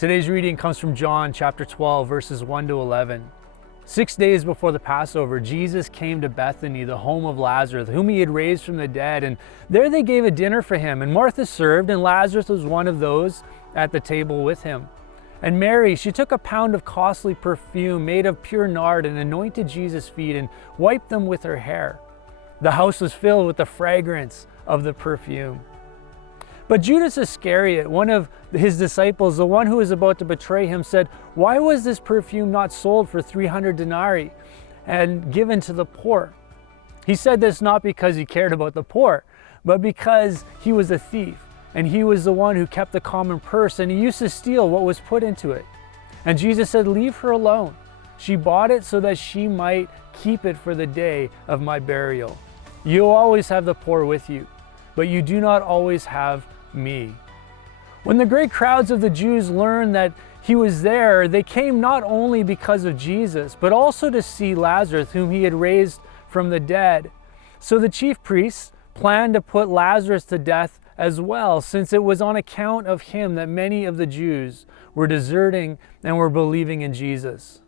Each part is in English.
Today's reading comes from John chapter 12, verses 1 to 11. 6 days before the Passover, Jesus came to Bethany, the home of Lazarus, whom he had raised from the dead, and there they gave a dinner for him. And Martha served, and Lazarus was one of those at the table with him. And Mary, she took a pound of costly perfume made of pure nard and anointed Jesus' feet and wiped them with her hair. The house was filled with the fragrance of the perfume. But Judas Iscariot, one of his disciples, the one who was about to betray him, said, "Why was this perfume not sold for 300 denarii and given to the poor?" He said this not because he cared about the poor, but because he was a thief, and he was the one who kept the common purse, and he used to steal what was put into it. And Jesus said, "Leave her alone. She bought it so that she might keep it for the day of my burial. You always have the poor with you, but you do not always have me." When the great crowds of the Jews learned that he was there, they came not only because of Jesus, but also to see Lazarus, whom he had raised from the dead. So the chief priests planned to put Lazarus to death as well, since it was on account of him that many of the Jews were deserting and were believing in Jesus.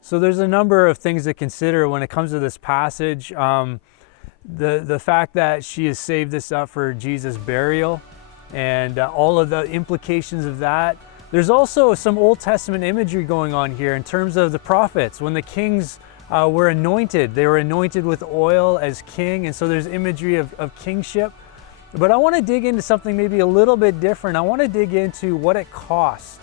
So there's a number of things to consider when it comes to this passage. The fact that she has saved this up for Jesus' burial and all of the implications of that. There's also some Old Testament imagery going on here in terms of the prophets. When the kings were anointed, they were anointed with oil as king, and so there's imagery of kingship. But I want to dig into something maybe a little bit different. I want to dig into what it cost.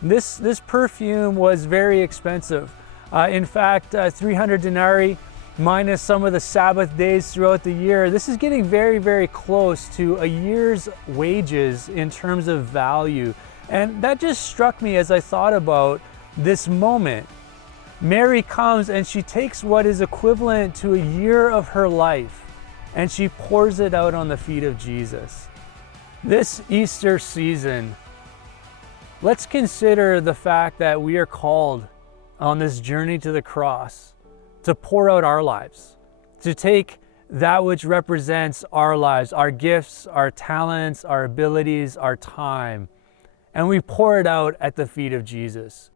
This perfume was very expensive. In fact, 300 denarii minus some of the Sabbath days throughout the year. This is getting very, very close to a year's wages in terms of value. And that just struck me as I thought about this moment. Mary comes and she takes what is equivalent to a year of her life and she pours it out on the feet of Jesus. This Easter season, let's consider the fact that we are called on this journey to the cross to pour out our lives, to take that which represents our lives, our gifts, our talents, our abilities, our time, and we pour it out at the feet of Jesus.